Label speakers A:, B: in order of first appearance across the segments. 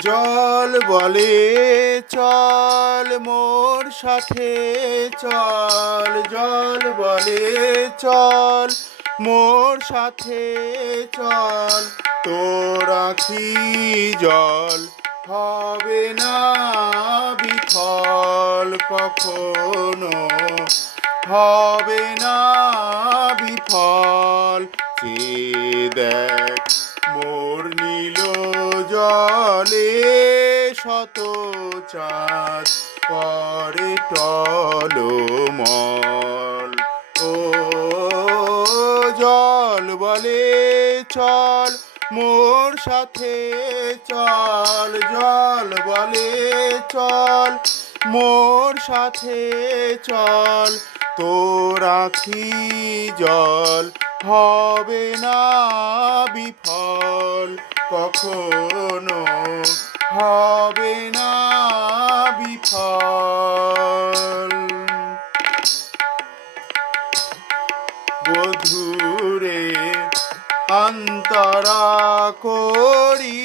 A: জল বলে, চল মোর সাথে, চল। জল বলে, চল মোর সাথে, চল। তোর আখি জল হবে না বিফল, কখনো হবে না বিফল। চেয়ে দেখ, মোর নীল জলে শত চাঁদ পরে টলমল। ও জল বলে চল মোর সাথে চল, জল বলে চল মোর সাথে চল। তোর আখি জল? হবে না বিফল। কখনো হবে না বিফল। বধুরে অন্তরা করি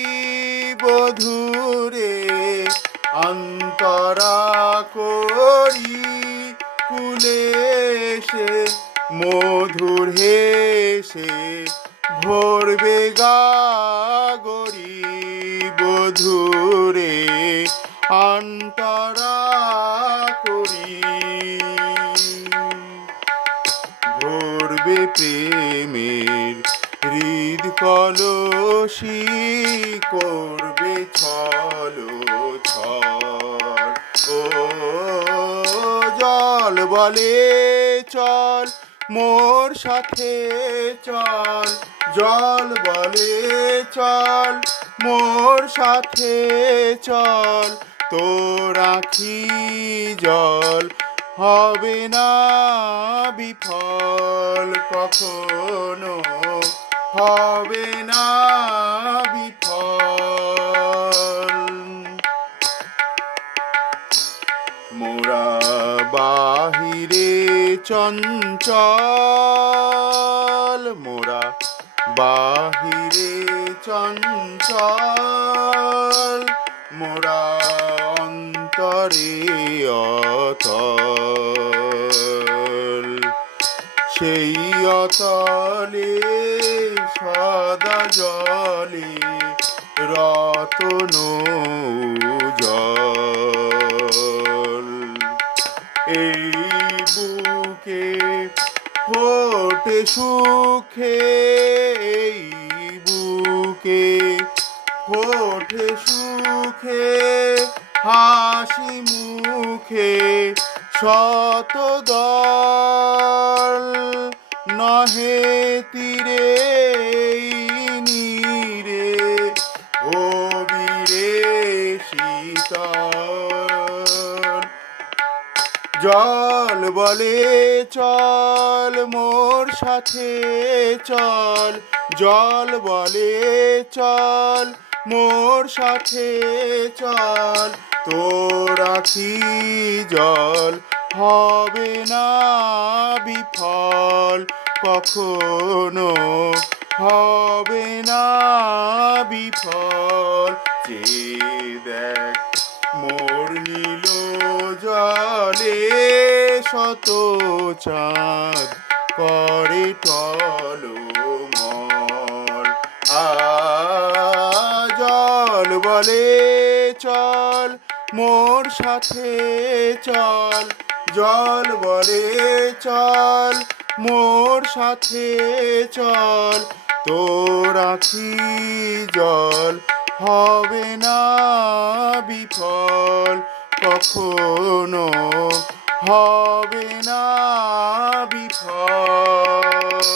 A: বধুরে অন্তরা করি কুলে সে মধুর হেসে ভরবে গাগরি বধুরে অন্তরা করি। ভরবে প্রেমের হৃদ কলসি করবে ছল ছল। ও জল বলে চল মোর সাথে চল, জল বলে চল, মোর সাথে চল, তোর আখি জল হবে না বিফল, কখনো হবে না চঞ্চল মোরা বাহিরে চঞ্চল মোরা অন্তরে অতল। সেই অতলে সদা জলে রতন সুখে বুকে ওঠ সুখে হাসি মুখে শত দল নহে তীরে। জল বলে চল মোর সাথে চল। জল বলে চল মোর সাথে চল। তোর আখি জল হবে না বিফল, কখনো হবে না বিফল। চেয়ে দেখ মোর নীল শত চাঁদ করে আ জল বলে চল, মোর সাথে চল। জল বলে চল, মোর সাথে চল। তোর আখি জল হবে না বিফল, কখনো হবে না বিফল।